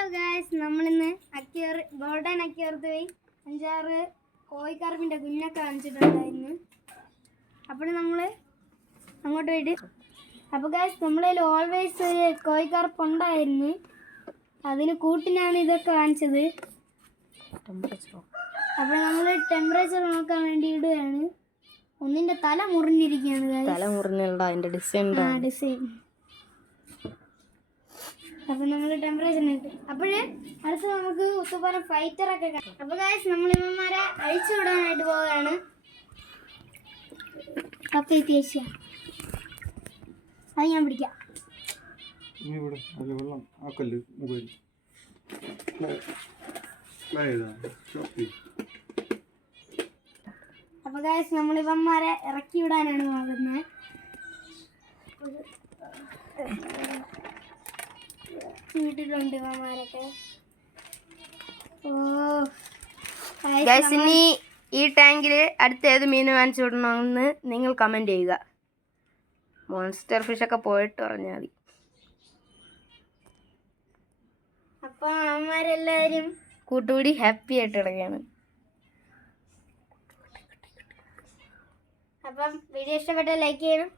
Hello guys, നമ്മളിന്ന് golden അക്യൂർത്ത് പോയി 5-6 കോഴിക്കറുപ്പിൻ്റെ കുഞ്ഞൊക്കെ കാണിച്ചിട്ടുണ്ടായിരുന്നു. അപ്പോൾ നമ്മൾ അങ്ങോട്ട് പോയിട്ട് അപ്പോൾ ഗായ്സ് നമ്മളതിൽ ഓൾവേസ് ഒരു കോഴിക്കറുപ്പ് ഉണ്ടായിരുന്നു. അതിന് കൂട്ടിനാണ് ഇതൊക്കെ കാണിച്ചത്. അപ്പോൾ നമ്മൾ ടെമ്പറേച്ചർ നോക്കാൻ വേണ്ടി ഇടുകയാണ്. ഒന്നിൻ്റെ തല മുറിഞ്ഞിരിക്കുകയാണ്. തല മുറിഞ്ഞുള്ള അതിൻ്റെ ഡിസൈൻ. അപ്പോൾ നമ്മൾ ടെമ്പറേച്ചർ ഇട്ട് അപ്പോഴേ അടുത്ത് നമുക്ക് ഉത്തുപോലെ ഫൈറ്ററൊക്കെ കാണാം. അപ്പോൾ ഗായ്സ് നമ്മൾ ഇവന്മാരെ അഴിച്ചു വിടാനായിട്ട് പോവുകയാണ്. അപ്പോൾ എത്തിയ അത് ഞാൻ പിടിക്കാം. അപ്പോൾ ഗായ്സ് നമ്മൾ ഇവന്മാരെ ഇറക്കി വിടാനാണ് നോക്കുന്നത്. വീട്ടിലുണ്ട് ഇവന്മാരൊക്കെ. ഇനി ഈ ടാങ്കിൽ അടുത്ത ഏത് മീൻ വാങ്ങിച്ചു വിടണമെന്ന് നിങ്ങൾ കമൻറ്റ് ചെയ്യുക. മോൺസ്റ്റർ ഫിഷൊക്കെ പോയിട്ട് പറഞ്ഞാൽ മതി. അപ്പോൾ അവന്മാരെല്ലാവരും കൂട്ടുകൂടി ഹാപ്പി ആയിട്ട് കിടക്കുകയാണ്. അപ്പം വീഡിയോ ഇഷ്ടപ്പെട്ടാൽ ലൈക്ക് ചെയ്യണം,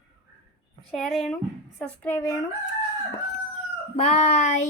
ഷെയർ ചെയ്യണം, സബ്സ്ക്രൈബ് ചെയ്യണം. ബൈ.